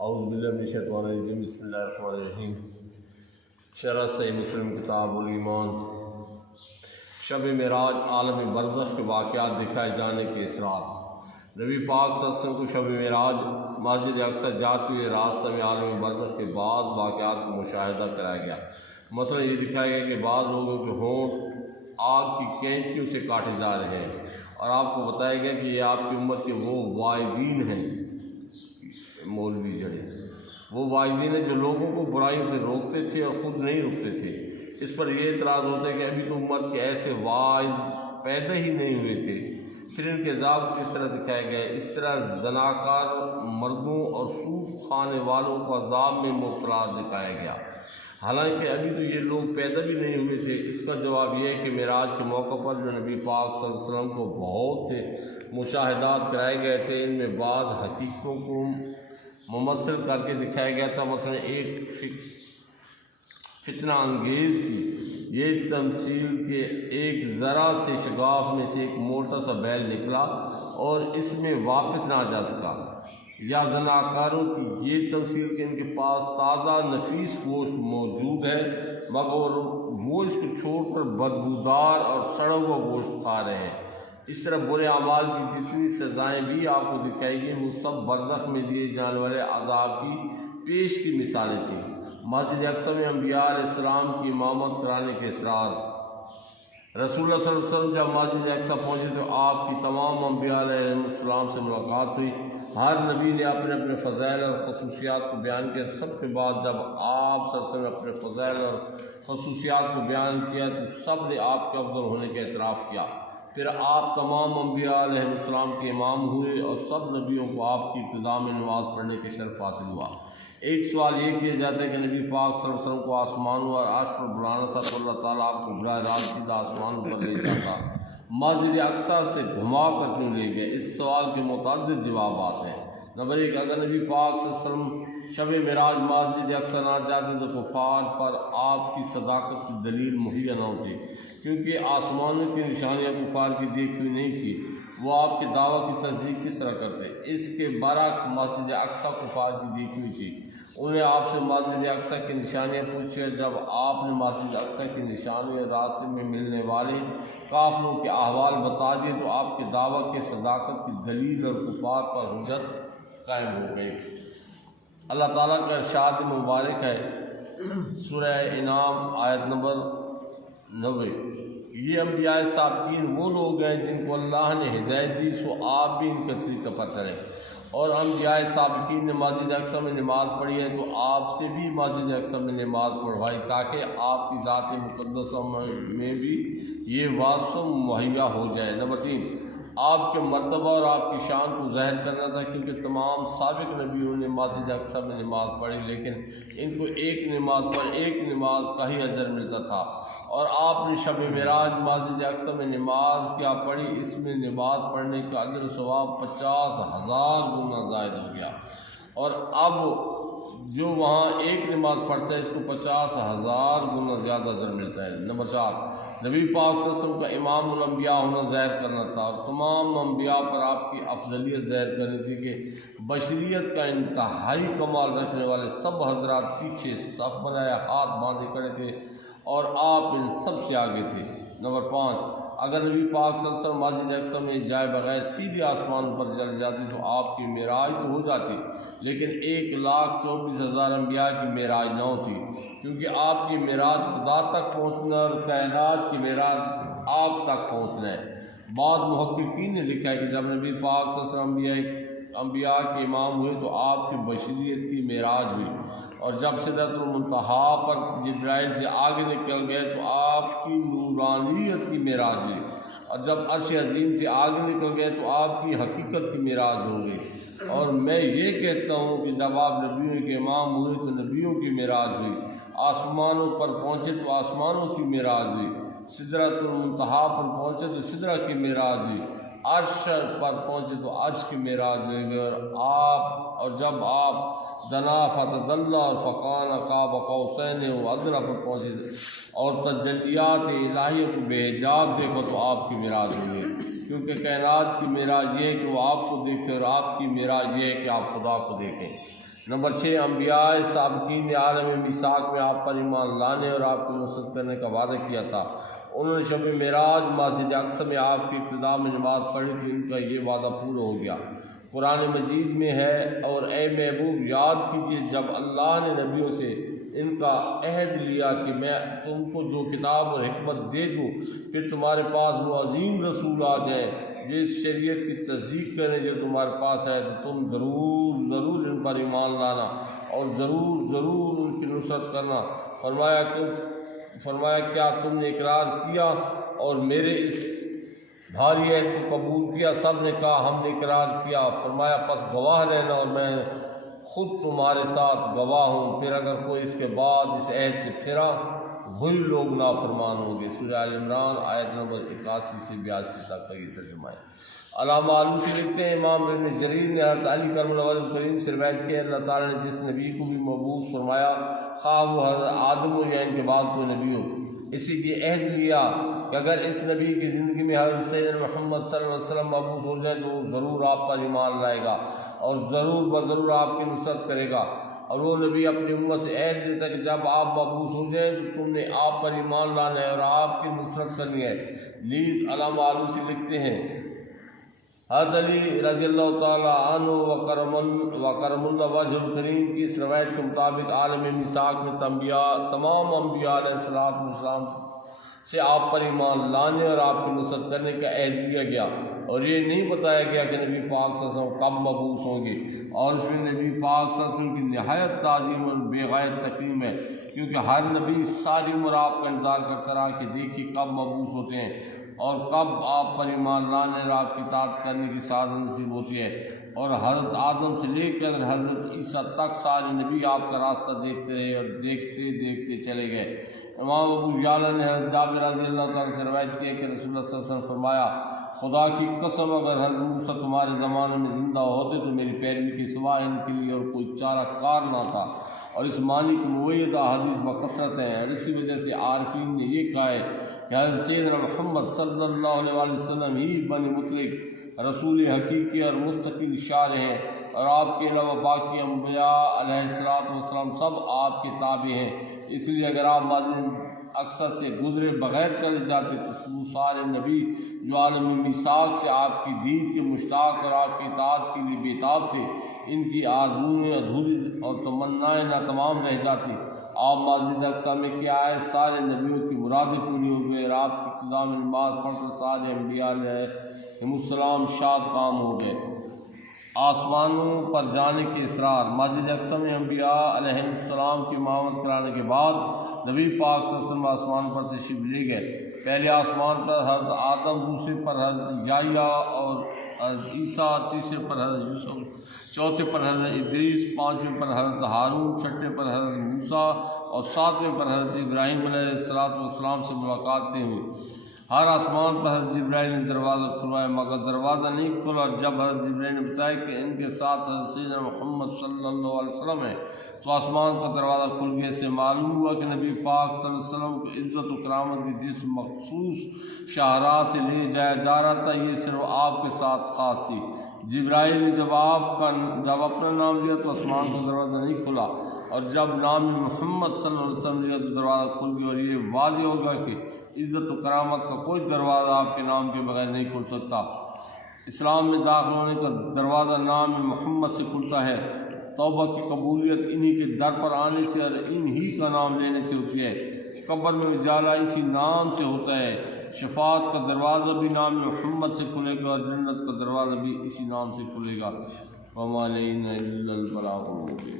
اعوذ باللہ من الشیطان الرجیم بسم اللہ الرحمن الرحیم۔ شرح صحیح مسلم کتاب الایمان۔ شب معراج عالم برزخ کے واقعات دکھائے جانے کے اصرار۔ نبی پاک صلی اللہ علیہ وسلم کو شب معراج مسجد اقصی جاتے ہوئے راستہ میں عالم برزخ کے بعض واقعات کو مشاہدہ کرایا گیا۔ مثلا یہ دکھایا گیا کہ بعض لوگوں کے ہونٹ آگ کی کینچیوں سے کاٹے جا رہے ہیں، اور آپ کو بتایا گیا کہ یہ آپ کی امت کے وہ واعظین ہیں، مولوی جڑے وہ واعظین ہیں جو لوگوں کو برائیوں سے روکتے تھے اور خود نہیں رکتے تھے۔ اس پر یہ اعتراض ہوتا ہے کہ ابھی تو امت کے ایسے واعظ پیدا ہی نہیں ہوئے تھے، پھر ان کے عذاب کو کس طرح دکھایا گیا؟ اس طرح زناکار مردوں اور سود کھانے والوں کو عذاب میں مبتلا دکھایا گیا، حالانکہ ابھی تو یہ لوگ پیدا بھی نہیں ہوئے تھے۔ اس کا جواب یہ ہے کہ معراج کے موقع پر جو نبی پاک صلی اللہ علیہ وسلم کو بہت سے مشاہدات کرائے گئے تھے، ان میں بعض حقیقتوں کو ممثل کر کے دکھایا گیا تھا۔ مثلا ایک فتنہ انگیز کی یہ تمثیل کہ ایک ذرا سے شگاف میں سے ایک موٹا سا بیل نکلا اور اس میں واپس نہ جا سکا، یا زناکاروں کی یہ تمثیل کہ ان کے پاس تازہ نفیس گوشت موجود ہے مگر وہ اس کو چھوڑ کر بدبودار اور سڑا ہوا گوشت کھا رہے ہیں۔ اس طرح برے اعمال کی جتنی سزائیں بھی آپ کو دکھائی گئی وہ سب برزخ میں دیے جانے والے عذاب کی پیش کی مثالیں تھیں۔ مسجد اقصی میں انبیاء علیہ السلام کی امامت کرانے کے اصرار۔ رسول اللہ صلی اللہ علیہ وسلم جب مسجد اقصی پہنچے تو آپ کی تمام انبیاء علیہ السلام سے ملاقات ہوئی۔ ہر نبی نے اپنے اپنے فضائل اور خصوصیات کو بیان کیا۔ سب کے بعد جب آپ صلی اللہ علیہ وسلم نے اپنے فضائل اور خصوصیات کو بیان کیا تو سب نے آپ کے افضل ہونے کا اعتراف کیا۔ پھر آپ تمام انبیاء علیہ السلام کے امام ہوئے اور سب نبیوں کو آپ کی ابتدا میں نماز پڑھنے کے شرف حاصل ہوا۔ ایک سوال یہ کیا جاتا ہے کہ نبی پاک صلی اللہ علیہ وسلم کو آسمانوں اور عرش پر بلانا تھا تو اللہ تعالیٰ آپ کو براہ راست سیدھا آسمانوں پر لے جاتا، مسجد اقصی سے گھما کر کیوں لے گیا؟ اس سوال کے متعدد جوابات ہیں۔ نمبر ایک، اگر نبی پاک صلی اللہ علیہ وسلم شب معراج مسجد اقصی نہ جاتے تو کفار پر آپ کی صداقت کی دلیل مہیا نہ ہوتی، کیونکہ آسمانوں کی نشانیاں کفار کی دیکھی ہوئی نہیں تھی، وہ آپ کے دعویٰ کی تصدیق کس طرح کرتے؟ اس کے برعکس مسجد اقصی کفار کی دیکھی ہوئی تھی۔ انہوں نے آپ سے مسجد اقصی کی نشانیاں پوچھی، جب آپ نے مسجد اقصی کی نشانیاں راستے میں ملنے والے قافلوں کے احوال بتا دیے تو آپ کے دعویٰ کے صداقت کی دلیل اور کفار پر حجت قائم ہو گئی۔ اللہ تعالیٰ کا ارشاد مبارک ہے سورہ انعام آیت نمبر 90، یہ انبیاء سابقین وہ لوگ ہیں جن کو اللہ نے ہدایت دی سو آپ بھی ان کے طریقہ پر چلیں، اور انبیاء سابقین نے مسجد اقصی میں نماز پڑھی ہے تو آپ سے بھی مسجد اقصی میں نماز پڑھوائی تاکہ آپ کی ذات مقدسہ میں بھی یہ وصف مہیا ہو جائے۔ نمبر 3، آپ کے مرتبہ اور آپ کی شان کو ظاہر کرنا تھا، کیونکہ تمام سابق نبیوں نے مسجد اقصی میں نماز پڑھی لیکن ان کو ایک نماز پر ایک نماز کا ہی اجر ملتا تھا، اور آپ نے شب معراج مسجد اقصی میں نماز کیا پڑھی، اس میں نماز پڑھنے کا اجر و ثواب 50,000 گنا زائد ہو گیا، اور اب جو وہاں ایک نماز پڑھتا ہے اس کو 50,000 گنا زیادہ اجر ملتا ہے۔ نمبر 4، نبی پاک صلی اللہ علیہ وسلم کا امام الانبیاء ہونا ظاہر کرنا تھا، اور تمام انبیاء پر آپ کی افضلیت ظاہر کرنی تھی کہ بشریت کا انتہائی کمال رکھنے والے سب حضرات پیچھے صف بنایا ہاتھ باندھے کھڑے تھے اور آپ ان سب سے آگے تھے۔ نمبر 5، اگر نبی پاک صلی اللہ علیہ وسلم مسجد اقصی میں جائے بغیر سیدھے آسمان پر چل جاتے تو آپ کی معراج تو ہو جاتی، لیکن 1,24,000 انبیاء کی معراج نہ ہوتی، کیونکہ آپ کی معراج خدا تک پہنچنا اور کائنات کی معراج آپ تک پہنچنا ہے۔ بعض محققین نے لکھا ہے کہ جب نبی پاک صلی اللہ علیہ وسلم انبیاء کے امام ہوئے تو آپ کی بشریت کی معراج ہوئی، اور جب سدرۃ المنتہا پر جبرائیل سے آگے نکل گئے تو آپ کی نورانیت کی معراج ہوئی، اور جب عرش عظیم سے آگے نکل گئے تو آپ کی حقیقت کی معراج ہو گئی۔ اور میں یہ کہتا ہوں کہ جب آپ نبیوں کے امام ہوئے تو نبیوں کی معراج ہوئی، آسمانوں پر پہنچے تو آسمانوں کی معراج ہوئی، سدرۃ المنتہا پر پہنچے تو سدرہ کی معراج ہوئی، عرش پر پہنچے تو عرش کی معراج ہوئی، اور جب آپ دنا فتدلی اور فکان قاب قوسین و ادنی پر پہنچے اور تجلیات الہیہ کو بے حجاب دیکھو تو آپ کی معراج ہوئی، کیونکہ کائنات کی معراج یہ ہے کہ وہ آپ کو دیکھے اور آپ کی معراج یہ ہے کہ آپ خدا کو دیکھیں۔ نمبر 6 انبیاء سابقین نے عالم میثاق میں آپ پر ایمان لانے اور آپ کی نصرت کرنے کا وعدہ کیا تھا۔ انہوں نے شب معراج مسجد اقصی میں آپ کی ابتدا میں نماز پڑھی تھی، ان کا یہ وعدہ پورا ہو گیا۔ قرآن مجید میں ہے، اور اے محبوب یاد کیجیے جب اللہ نے نبیوں سے ان کا عہد لیا کہ میں تم کو جو کتاب اور حکمت دے دوں، پھر تمہارے پاس وہ عظیم رسول آ جائیں جو اس شریعت کی تصدیق کریں جو تمہارے پاس ہے، تو تم ضرور ان پر ایمان لانا اور ضرور ان کی نصرت کرنا۔ فرمایا کیا تم نے اقرار کیا اور میرے اس بھاری عہد کو قبول کیا؟ سب نے کہا ہم نے اقرار کیا۔ فرمایا پس گواہ رہنا اور میں خود تمہارے ساتھ گواہ ہوں، پھر اگر کوئی اس کے بعد اس عہد سے پھرا وہی لوگ نافرمان ہوں گے۔ سورہ آل عمران آیت نمبر 81 سے 82 تک کا یہ ترجمہ ہے۔ علامہ آلوسی لکھتے ہیں امام ابن جریر نے حضرت علی کرم اللہ وجہ کریم سے روایت کیا اللہ تعالیٰ نے جس نبی کو بھی مبعوث فرمایا، خواہ وہ حضرت آدم ہو یا ان کے بعد کوئی نبی ہو، اسی لیے عہد لیا کہ اگر اس نبی کی زندگی میں حضرت سیدنا محمد صلی اللہ علیہ وسلم مبعوث ہو جائیں تو وہ ضرور آپ پر ایمان لائے گا اور ضرور آپ کی نصرت کرے گا۔ اور وہ نبی اپنی امت سے عہد دیتا کہ جب آپ مبعوث ہو جائیں تو تم نے آپ پر ایمان لانا ہے اور آپ کی نصرت کرنی ہے۔ نیز علامہ آلوسی لکھتے ہیں حضرت علی رضی اللہ تعالیٰ عنہ وکرم اللہ وجہ الکریم کی اس روایت کے مطابق عالم میثاق میں تمام انبیاء علیہ السلام سے آپ پر ایمان لانے اور آپ کی نصرت کرنے کا عہد لیا گیا، اور یہ نہیں بتایا گیا کہ نبی پاک صلی اللہ علیہ وسلم کب مبعوث ہوں گے، اور اس میں نبی پاک صلی اللہ علیہ وسلم کی نہایت تعظیم اور بے غایت تکریم ہے، کیونکہ ہر نبی ساری عمر آپ کا انتظار کرتا رہا کہ دیکھیے کب مبعوث ہوتے ہیں اور کب آپ پر ایمان لانے اور آپ کی اطاعت کرنے کی سعادت نصیب ہوتی ہے۔ اور حضرت آدم سے لے کر حضرت عیسیٰ تک سارے نبی آپ کا راستہ دیکھتے رہے اور دیکھتے چلے گئے۔ امام ابو یعلا نے حضرت جابر رضی اللہ تعالیٰ سے روایت کی کہ رسول اللہ صلی اللہ علیہ وسلم فرمایا خدا کی قسم اگر حضرت موسیٰ تمہارے زمانے میں زندہ ہوتے تو میری پیروی کے سوا ان کے لیے اور کوئی چارہ کار نہ تھا، اور اس معنی کی مویدہ حدیث بکثرت ہیں، اور اسی وجہ سے عارفین نے یہ کہا ہے کہ حضرت سیدنا محمد صلی اللہ علیہ وسلم ہی بن مطلق رسول حقیقی اور مستقل شارع ہیں، اور آپ کے علاوہ باقی انبیاء علیہ السلام سب آپ کے تابع ہیں۔ اس لیے اگر آپ ماضی اکثر سے گزرے بغیر چلے جاتے تو وہ سارے نبی جو عالم میثاق سے آپ کی دید کے مشتاق اور آپ کی اطاعت کے لیے بےتاب تھے، ان کی آرزوئیں ادھوری اور تمنائیں ناتمام رہ جاتی۔ آپ مسجد اقصی میں کیا ہے سارے نبیوں کی مرادیں پوری ہو گئی، اور آپ کی ابتدا میں نماز پڑھ کر سارے انبیاء علیہ السلام شاد کام ہو گئے۔ آسمانوں پر جانے کے اسرار۔ مسجد اقصی میں انبیاء علیہ السلام کی امامت کرانے کے بعد نبی پاک صلی اللہ علیہ وسلم آسمان پر تشریف لے گئے۔ پہلے آسمان پر حضرت آدم، دوسرے پر حضرت یحییٰ اور حضرت عیسیٰ، تیسرے پر حضرت یوسف، چوتھے پر حضرت ادریس، پانچویں پر حضرت ہارون، چھٹے پر حضرت موسیٰ اور ساتویں پر حضرت ابراہیم علیہ السلام سے ملاقاتیں ہوئیں۔ ہر آسمان پر حضرت جبرائیل نے دروازہ کھلوایا، مگر دروازہ نہیں کھلا۔ جب حضرت جبرائیل نے بتایا کہ ان کے ساتھ حضرت سیدنا محمد صلی اللہ علیہ وسلم ہے تو آسمان کا دروازہ کھل گیا۔ سے معلوم ہوا کہ نبی پاک صلی اللہ علیہ وسلم کو عزت و کرامت کی جس مخصوص شاہراہ سے لے جایا جا رہا تھا یہ صرف آپ کے ساتھ خاص تھی۔ جبرائیل نے جب اپنا نام لیا تو آسمان کا دروازہ نہیں کھلا، اور جب نام محمد صلی اللہ علیہ وسلم لیا تو دروازہ کھل گیا، اور یہ واضح ہوگا کہ عزت و کرامت کا کوئی دروازہ آپ کے نام کے بغیر نہیں کھل سکتا۔ اسلام میں داخل ہونے کا دروازہ نام محمد سے کھلتا ہے۔ توبہ کی قبولیت انہی کے در پر آنے سے اور انہی کا نام لینے سے ہوتی ہے۔ قبر میں اجالا اسی نام سے ہوتا ہے۔ شفاعت کا دروازہ بھی نام محمد سے کھلے گا، اور جنت کا دروازہ بھی اسی نام سے کھلے گا۔ وَمَا عَلَيْنَا إِلَّا الْبَلَاغُ الْمُبِينُ۔